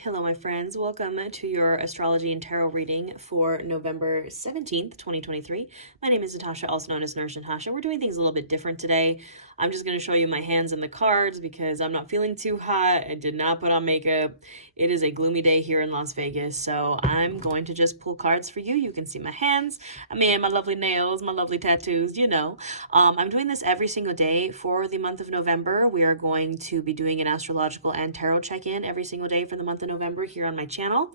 Hello, my friends. Welcome to your astrology and tarot reading for November 17th, 2023. My name is Natasha, also known as Nurse Natasha. We're doing things a little bit different today. I'm just going to show you my hands and the cards because I'm not feeling too hot. I did not put on makeup. It is a gloomy day here in Las Vegas, so I'm going to just pull cards for you. You can see my hands, my lovely nails, my lovely tattoos, you know. I'm doing this every single day for the month of November. We are going to be doing an astrological and tarot check-in every single day for the month of November here on my channel.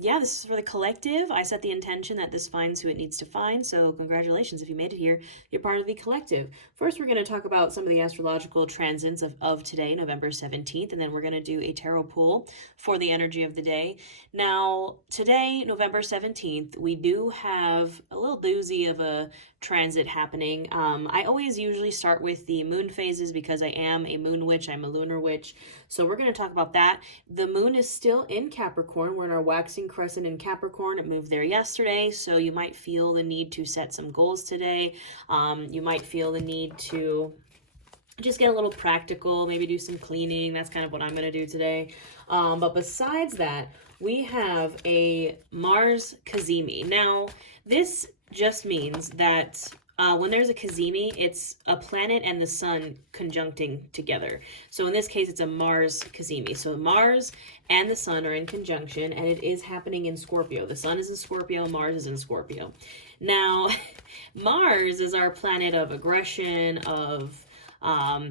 This is for the collective. I set the intention that this finds who it needs to find, so congratulations if you made it here. You're part of the collective. First, we're going to talk about some of the astrological transits of today, November 17th, and then we're going to do a tarot pull for the energy of the day. Now, today, November 17th, we do have a little doozy of a transit happening. I always usually start with the moon phases because I am a moon witch. I'm a lunar witch. So we're going to talk about that. The moon is still in Capricorn. We're in our waxing crescent in Capricorn. It moved there yesterday. So you might feel the need to set some goals today. You might feel the need to just get a little practical, maybe do some cleaning. That's kind of what I'm going to do today. But besides that, we have a Mars Cazimi. Now, this just means that when there's a Cazimi, it's a planet and the sun conjuncting together. So in this case, it's a Mars Cazimi. So Mars and the sun are in conjunction, and it is happening in Scorpio. The sun is in Scorpio, Mars is in Scorpio. Now, Mars is our planet of aggression, of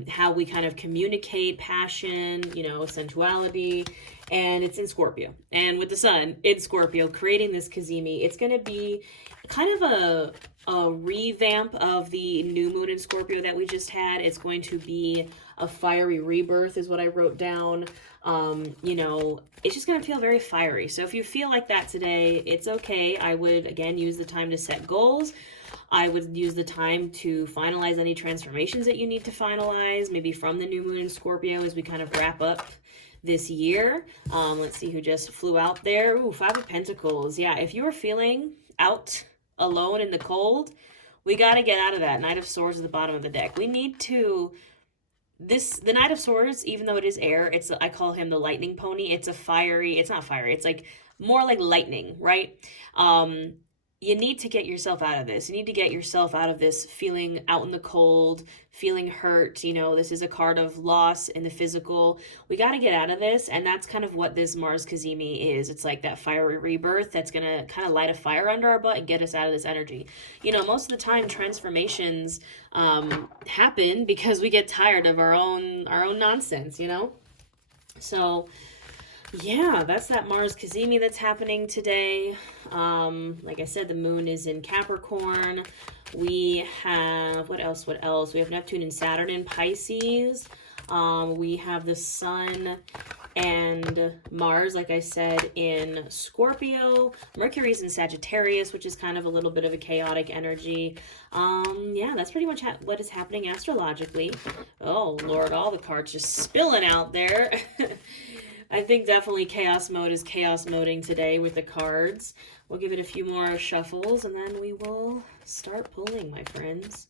how we kind of communicate passion, sensuality, and it's in Scorpio. And with the sun in Scorpio creating this Cazimi, it's going to be kind of a revamp of the new moon in Scorpio that we just had. It's going to be a fiery rebirth is what I wrote down. It's just going to feel very fiery. So if you feel like that today, it's okay. I would, again, use the time to set goals. I would use the time to finalize any transformations that you need to finalize, maybe from the new moon in Scorpio as we kind of wrap up this year. Let's see who just flew out there. Ooh, Five of Pentacles. Yeah, if you are feeling out alone in the cold, we got to get out of that. Knight of Swords at the bottom of the deck. We need to... the Knight of Swords, even though it is air, I call him the lightning pony. It's not fiery. It's like more like lightning, right? You need to get yourself out of this. You need to get yourself out of this feeling out in the cold, feeling hurt. This is a card of loss in the physical. We got to get out of this, and that's kind of what this Mars Cazimi is. It's like that fiery rebirth that's going to kind of light a fire under our butt and get us out of this energy. Most of the time, transformations happen because we get tired of our own nonsense, So... yeah, that's that Mars Cazimi that's happening today. Like I said, the moon is in Capricorn. We have, what else? We have Neptune and Saturn in Pisces. We have the sun and Mars, like I said, in Scorpio. Mercury's in Sagittarius, which is kind of a little bit of a chaotic energy. That's pretty much what is happening astrologically. Oh, Lord, all the cards just spilling out there. I think definitely chaos mode is chaos moding today with the cards. We'll give it a few more shuffles and then we will start pulling, my friends.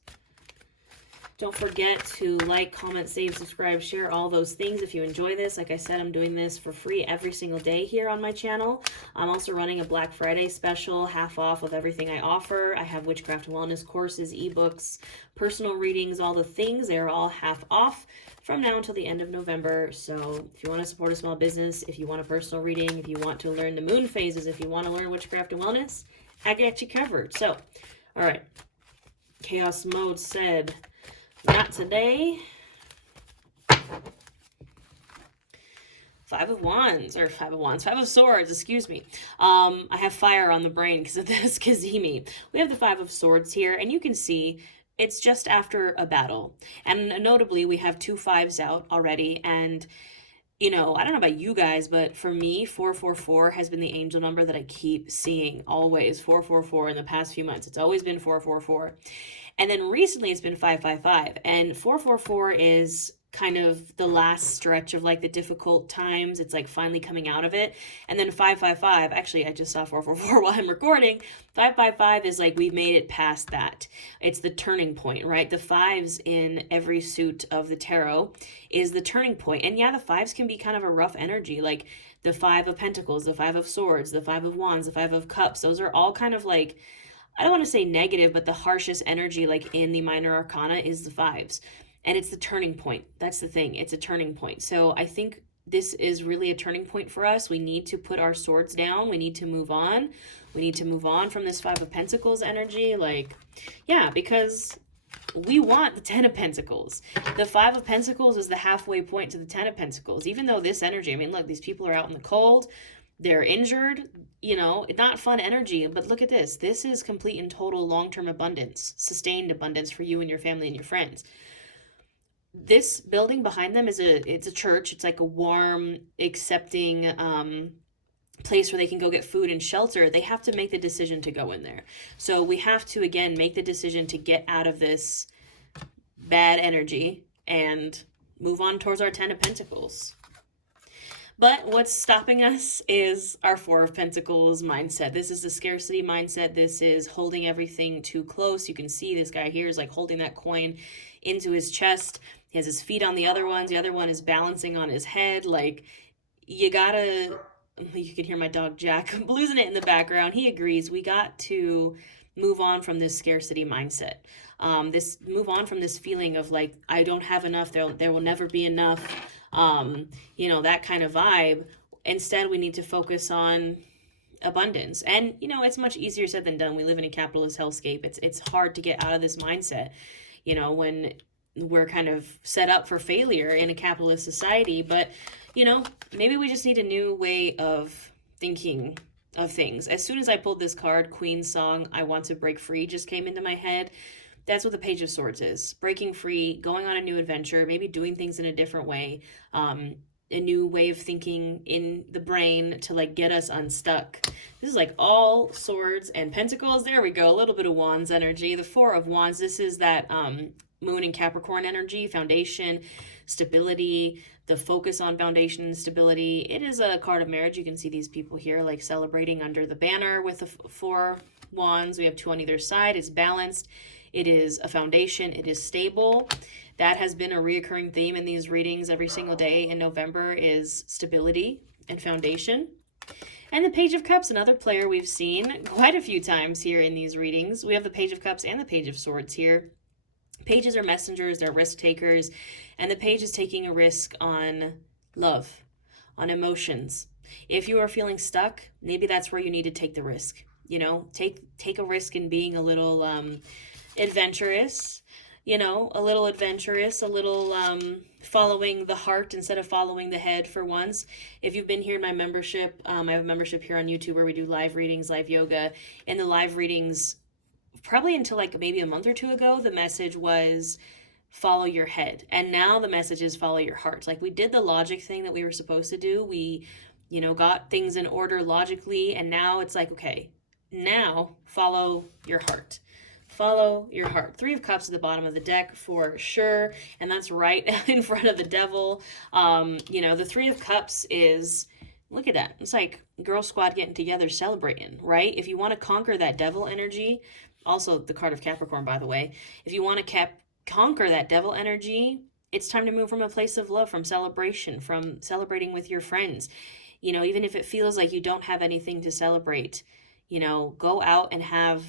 Don't forget to like, comment, save, subscribe, share, all those things if you enjoy this. Like I said, I'm doing this for free every single day here on my channel. I'm also running a Black Friday special, half off of everything I offer. I have witchcraft and wellness courses, ebooks, personal readings, all the things. They're all half off from now until the end of November. So if you want to support a small business, if you want a personal reading, if you want to learn the moon phases, if you want to learn witchcraft and wellness, I got you covered. So, all right. Chaos mode said... not today. Five of Swords, excuse me. I have fire on the brain because of this Cazimi. We have the Five of Swords here, and you can see it's just after a battle. And notably, we have 2 5s out already, and I don't know about you guys, but for me, 444 has been the angel number that I keep seeing always. 444 in the past few months. It's always been 444. And then recently it's been 555. And 444 is kind of the last stretch of like the difficult times. It's like finally coming out of it. And then 555, actually I just saw 444 while I'm recording. 555 is like we've made it past that. It's the turning point, right? The fives in every suit of the tarot is the turning point. And yeah, the fives can be kind of a rough energy, like the 5 of Pentacles, the 5 of Swords, the 5 of Wands, the 5 of Cups. Those are all kind of like, I don't want to say negative, but the harshest energy like in the minor arcana is the fives. And it's the turning point. That's the thing. It's a turning point. So I think this is really a turning point for us. We need to put our swords down. We need to move on. We need to move on from this 5 of Pentacles energy. Like, yeah, because we want the 10 of Pentacles. The 5 of Pentacles is the halfway point to the 10 of Pentacles. Even though this energy, I mean, look, these people are out in the cold. They're injured, you know, not fun energy, but look at this. This is complete and total long-term abundance, sustained abundance for you and your family and your friends. This building behind them it's a church. It's like a warm, accepting place where they can go get food and shelter. They have to make the decision to go in there. So we have to, again, make the decision to get out of this bad energy and move on towards our 10 of Pentacles. But what's stopping us is our 4 of Pentacles mindset. This is the scarcity mindset. This is holding everything too close. You can see this guy here is like holding that coin into his chest. He has his feet on the other ones. The other one is balancing on his head. Like, you can hear my dog Jack losing it in the background. He agrees. We got to move on from this scarcity mindset. Move on from this feeling of like, I don't have enough. There will never be enough. You know, that kind of vibe. Instead, we need to focus on abundance. And, you know, it's much easier said than done. We live in a capitalist hellscape. It's hard to get out of this mindset, you know, when we're kind of set up for failure in a capitalist society. But, you know, maybe we just need a new way of thinking of things. As soon as I pulled this card, Queen's song, I Want to Break Free, just came into my head. That's what the Page of Swords is. Breaking free, going on a new adventure, maybe doing things in a different way, a new way of thinking in the brain to like get us unstuck. This is like all swords and pentacles. There we go. A little bit of wands energy. The 4 of wands. This is that moon and Capricorn energy, foundation, stability, the focus on foundation and stability. It is a card of marriage. You can see these people here like celebrating under the banner with the 4 wands. We have 2 on either side. It's balanced. It is a foundation. It is stable. That has been a reoccurring theme in these readings every single day in November is stability and foundation. And the Page of Cups, another player we've seen quite a few times here in these readings. We have the Page of Cups and the Page of Swords here. Pages are messengers, they're risk takers, and the page is taking a risk on love, on emotions. If you are feeling stuck, maybe that's where you need to take the risk. You know, take a risk in being a little adventurous, you know, a little adventurous, a little following the heart instead of following the head for once. If you've been here in my membership, I have a membership here on YouTube where we do live readings, live yoga. In the live readings, probably until like maybe a month or 2 ago, the message was follow your head. And now the message is follow your heart. Like we did the logic thing that we were supposed to do. We, you know, got things in order logically. And now it's like, okay, now follow your heart. Follow your heart. 3 of Cups at the bottom of the deck for sure. And that's right in front of the devil. You know, the 3 of Cups is, look at that. It's like girl squad getting together, celebrating, right? If you want to conquer that devil energy, also the card of Capricorn, by the way, if you want to conquer that devil energy, it's time to move from a place of love, from celebration, from celebrating with your friends. You know, even if it feels like you don't have anything to celebrate, you know, go out and have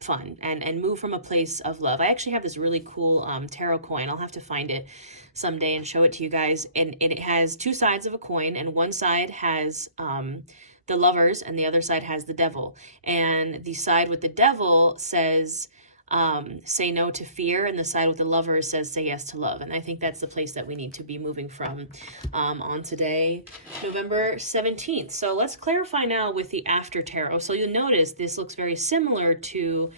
fun and move from a place of love. I actually have this really cool tarot coin. I'll have to find it someday and show it to you guys. And it has 2 sides of a coin, and one side has the lovers and the other side has the devil. And the side with the devil says say no to fear, and the side with the lovers says say yes to love. And I think that's the place that we need to be moving from on today, November 17th. So let's clarify now with the After Tarot. So you'll notice this looks very similar to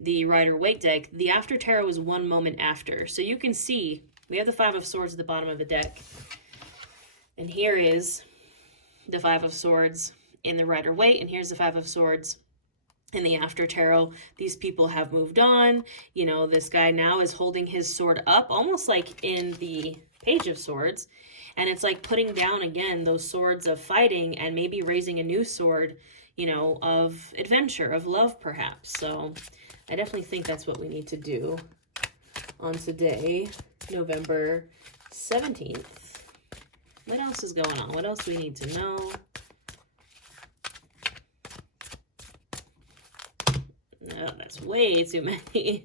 the Rider-Waite deck. The After Tarot is one moment after. So you can see we have the 5 of Swords at the bottom of the deck. And here is the 5 of Swords in the Rider-Waite, and here's the 5 of Swords In the after tarot, these people have moved on. You know, this guy now is holding his sword up, almost like in the Page of Swords. And it's like putting down again those swords of fighting and maybe raising a new sword, you know, of adventure, of love perhaps. So I definitely think that's what we need to do on today, November 17th. What else is going on? What else do we need to know? No, that's way too many.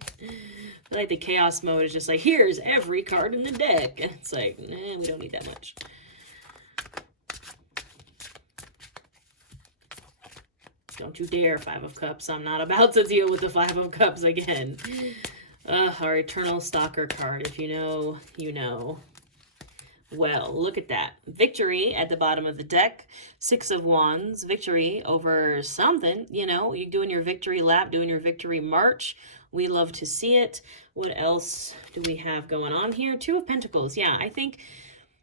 I like the chaos mode is just like, here's every card in the deck. And it's like, nah, we don't need that much. Don't you dare, Five of Cups. I'm not about to deal with the Five of Cups again. Our Eternal Stalker card. If you know, you know. Well, look at that. Victory at the bottom of the deck. Six of Wands. Victory over something. You know, you're doing your victory lap, doing your victory march. We love to see it. What else do we have going on here? Two of Pentacles. Yeah, I think,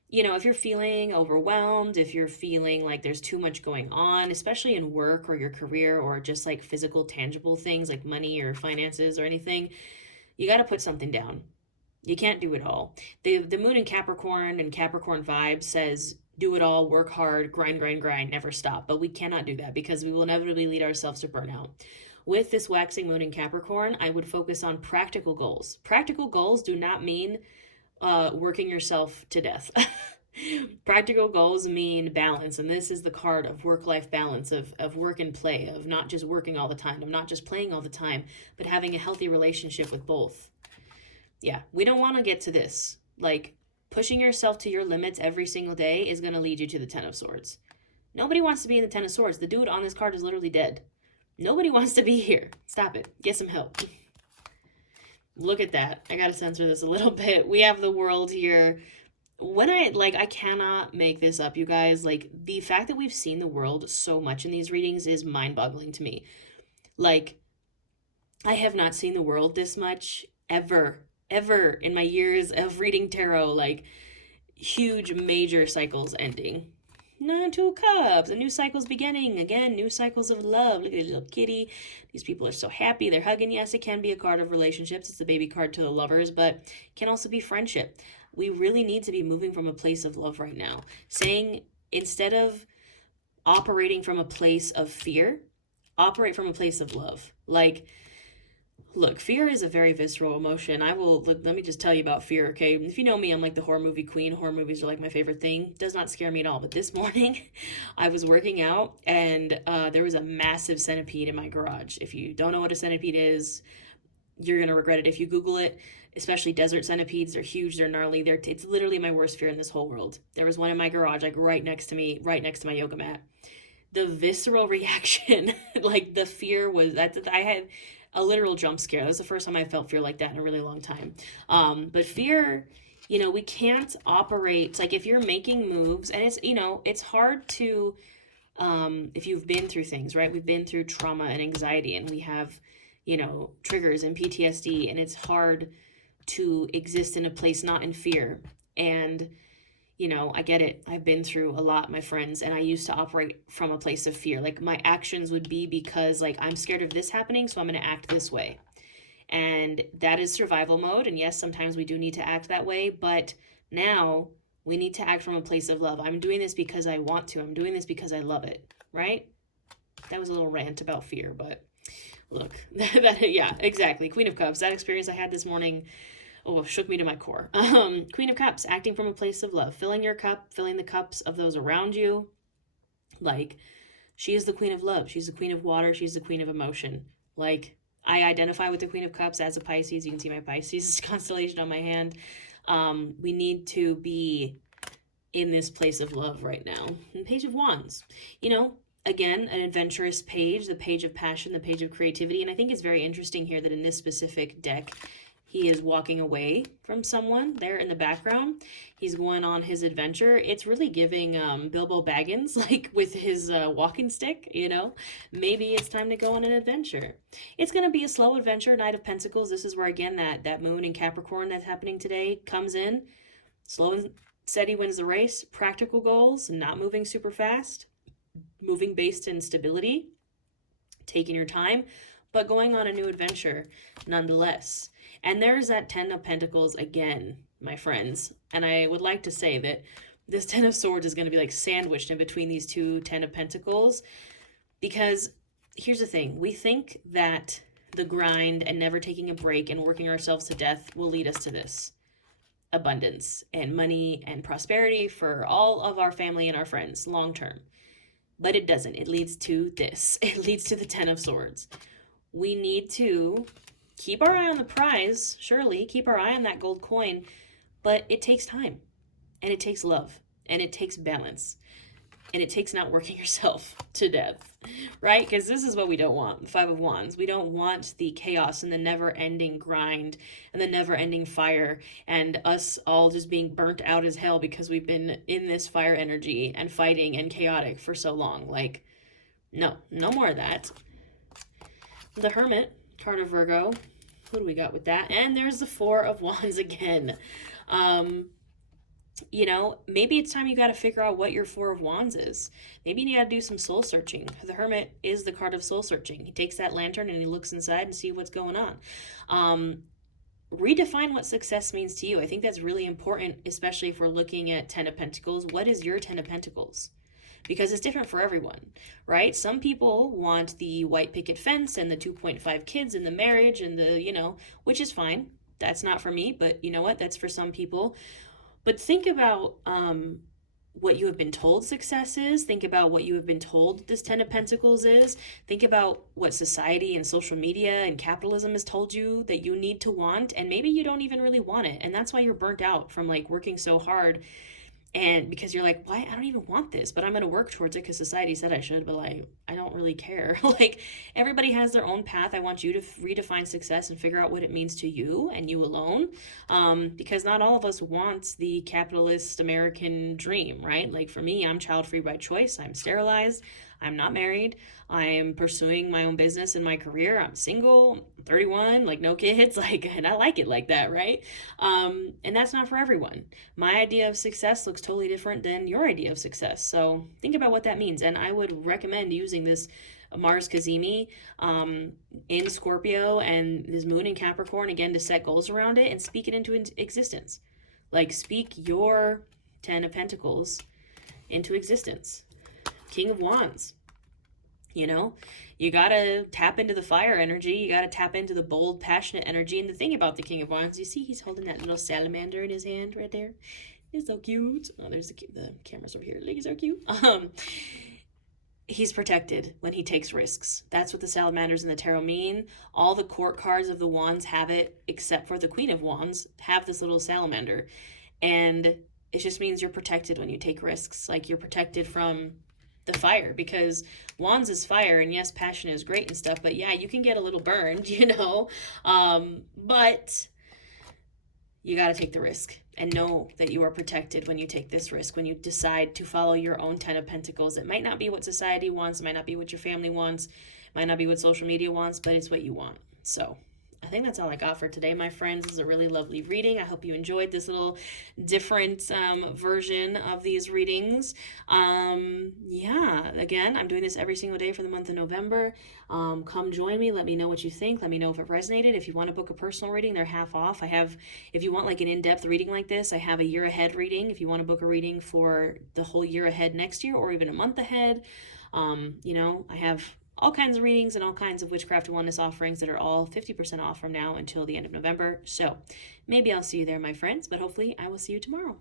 you know, if you're feeling overwhelmed, if you're feeling like there's too much going on, especially in work or your career or just like physical, tangible things like money or finances or anything, you got to put something down. You can't do it all. The moon in Capricorn and Capricorn vibe says do it all, work hard, grind, grind, grind, never stop. But we cannot do that because we will inevitably lead ourselves to burnout. With this waxing moon in Capricorn, I would focus on practical goals. Practical goals do not mean working yourself to death. Practical goals mean balance, and this is the card of work-life balance, of work and play, of not just working all the time, of not just playing all the time, but having a healthy relationship with both. Yeah, we don't want to get to this. Like, pushing yourself to your limits every single day is going to lead you to the Ten of Swords. Nobody wants to be in the Ten of Swords. The dude on this card is literally dead. Nobody wants to be here. Stop it. Get some help. Look at that. I gotta censor this a little bit. We have the World here. When I cannot make this up, you guys. Like, the fact that we've seen the World so much in these readings is mind-boggling to me. Like, I have not seen the World this much ever in my years of reading tarot. Like, huge major cycles ending. Two of Cups, a new cycle's beginning. Again, new cycles of love. Look at this little kitty. These people are so happy. They're hugging. Yes, it can be a card of relationships. It's the baby card to the lovers, but it can also be friendship. We really need to be moving from a place of love right now. Saying, instead of operating from a place of fear, operate from a place of love. Like, look, fear is a very visceral emotion. Let me just tell you about fear, okay? If you know me, I'm like the horror movie queen. Horror movies are like my favorite thing. Does not scare me at all. But this morning, I was working out, and there was a massive centipede in my garage. If you don't know what a centipede is, you're going to regret it if you Google it. Especially desert centipedes. They're huge. They're gnarly. It's literally my worst fear in this whole world. There was one in my garage, like right next to me, right next to my yoga mat. The visceral reaction, like the fear was that I had a literal jump scare. That was the first time I felt fear like that in a really long time. But fear, you know, we can't operate, like if you're making moves, and it's, you know, it's hard to, if you've been through things, right? We've been through trauma and anxiety, and we have, you know, triggers and PTSD, and it's hard to exist in a place not in fear. And, you know, I get it. I've been through a lot, my friends, and I used to operate from a place of fear. Like, my actions would be because, like, I'm scared of this happening, so I'm going to act this way. And that is survival mode. And yes, sometimes we do need to act that way, but now we need to act from a place of love. I'm doing this because I want to. I'm doing this because I love it, right? That was a little rant about fear, but look, yeah, exactly. Queen of Cups, that experience I had this morning, shook me to my core. Queen of Cups, acting from a place of love, filling your cup, filling the cups of those around you. Like, she is the queen of love. She's the queen of water. She's the queen of emotion. Like, I identify with the Queen of Cups as a Pisces. You can see my Pisces constellation on my hand. We need to be in this place of love right now. And Page of Wands, you know, again, an adventurous page, the page of passion, the page of creativity. And I think it's very interesting here that in this specific deck, he is walking away from someone there in the background. He's going on his adventure. It's really giving Bilbo Baggins, like with his walking stick, you know. Maybe it's time to go on an adventure. It's going to be a slow adventure, Knight of Pentacles. This is where, again, that moon in Capricorn that's happening today comes in. Slow and steady wins the race. Practical goals, not moving super fast. Moving based in stability. taking your time, but going on a new adventure nonetheless. And there's that Ten of Pentacles again, my friends. And I would like to say that this Ten of Swords is going to be like sandwiched in between these two Ten of Pentacles, because here's the thing. We think that the grind and never taking a break and working ourselves to death will lead us to this abundance and money and prosperity for all of our family and our friends long term. But it doesn't. It leads to this. It leads to the Ten of Swords. We need to keep our eye on the prize, surely, keep our eye on that gold coin, but it takes time, and it takes love, and it takes balance, and it takes not working yourself to death, right? Because this is what we don't want, the Five of Wands. We don't want the chaos and the never-ending grind and the never-ending fire and us all just being burnt out as hell because we've been in this fire energy and fighting and chaotic for so long. Like, no more of that. The Hermit, card of Virgo. Who do we got with that? And there's the Four of Wands again. You know, maybe it's time you got to figure out what your Four of Wands is. Maybe you got to do some soul searching. The Hermit is the card of soul searching. He takes that lantern and he looks inside and see what's going on. Redefine what success means to you. I think that's really important, especially if we're looking at Ten of Pentacles. What is your Ten of Pentacles? Because it's different for everyone, right? Some people want the white picket fence and the 2.5 kids and the marriage and the, you know, which is fine. That's not for me, but you know what? That's for some people. But think about what you have been told success is. Think about what you have been told this Ten of Pentacles is. Think about what society and social media and capitalism has told you that you need to want, and maybe you don't even really want it. And that's why you're burnt out from like working so hard. And because you're like, why? I don't even want this, but I'm going to work towards it because society said I should, but like, I don't really care. Like, everybody has their own path. I want you to redefine success and figure out what it means to you and you alone. Because not all of us want the capitalist American dream, right? Like for me, I'm child-free by choice. I'm sterilized. I'm not married. I'm pursuing my own business and my career. I'm single, I'm 31, like no kids, like, and I like it like that, right? And that's not for everyone. My idea of success looks totally different than your idea of success. So think about what that means. And I would recommend using this Mars Cazimi in Scorpio and this moon in Capricorn, again, to set goals around it and speak it into existence. Like, speak your Ten of Pentacles into existence. King of Wands. You know, you got to tap into the fire energy. You got to tap into the bold, passionate energy. And the thing about the King of Wands, you see he's holding that little salamander in his hand right there. He's so cute. Oh, there's the cameras over here. Like, he's so cute. He's protected when he takes risks. That's what the salamanders in the tarot mean. All the court cards of the wands have it, except for the Queen of Wands, have this little salamander. And it just means you're protected when you take risks. Like, you're protected from the fire, because wands is fire, and yes, passion is great and stuff, but yeah, you can get a little burned, you know, but you got to take the risk and know that you are protected when you take this risk, when you decide to follow your own Ten of Pentacles. It might not be what society wants, it might not be what your family wants, it might not be what social media wants, but it's what you want. So I think that's all I got for today, my friends. This is a really lovely reading. I hope you enjoyed this little different version of these readings. Yeah, again, I'm doing this every single day for the month of November. Come join me. Let me know what you think. Let me know if it resonated. If you want to book a personal reading, they're half off. I have, if you want like an in-depth reading like this, I have a year ahead reading. If you want to book a reading for the whole year ahead next year, or even a month ahead, you know, I have all kinds of readings and all kinds of witchcraft and oneness offerings that are all 50% off from now until the end of November. So maybe I'll see you there, my friends, but hopefully I will see you tomorrow.